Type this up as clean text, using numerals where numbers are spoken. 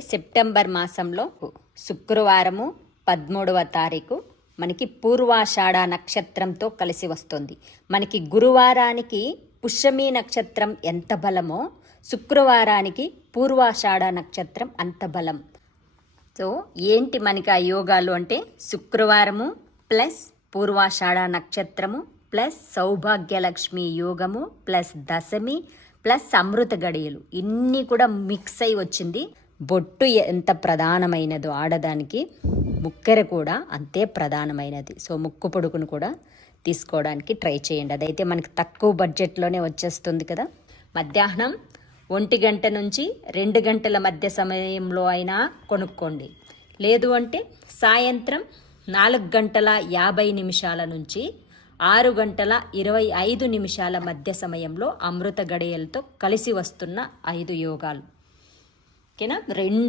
September మాసంలో శుక్రవారము 13వ తారీఖు మనకి పూర్వాషాఢ నక్షత్రంతో కలిసి వస్తుంది. మనకి గురువారానికి పుష్యమి నక్షత్రం ఎంత బలమో శుక్రవారానికి పూర్వాషాఢ నక్షత్రం అంత బలం. సో ఏంటి మనకి ఆ యోగాలు అంటే శుక్రవారము ప్లస్ పూర్వాషాఢ నక్షత్రము ప్లస్ సౌభాగ్యలక్ష్మి యోగము ప్లస్ దశమి ప్లస్ అమృత గడియలు ఇన్ని కూడా మిక్స్ అయి వచ్చింది. బొట్టు ఎంత ప్రధానమైనదో ఆడదానికి ముక్కెర కూడా అంతే ప్రధానమైనది. సో ముక్కు పొడుకును కూడా తీసుకోవడానికి ట్రై చేయండి. అదైతే మనకి తక్కువ బడ్జెట్లోనే వచ్చేస్తుంది కదా. మధ్యాహ్నం 1 గంట నుంచి 2 గంటల మధ్య సమయంలో అయినా కొనుక్కోండి. లేదు అంటే సాయంత్రం 4 గంటల 50 నిమిషాల నుంచి 6 గంటల 25 నిమిషాల మధ్య సమయంలో అమృత గడియలతో కలిసి వస్తున్న 5 యోగాలు. ఓకేనా. 2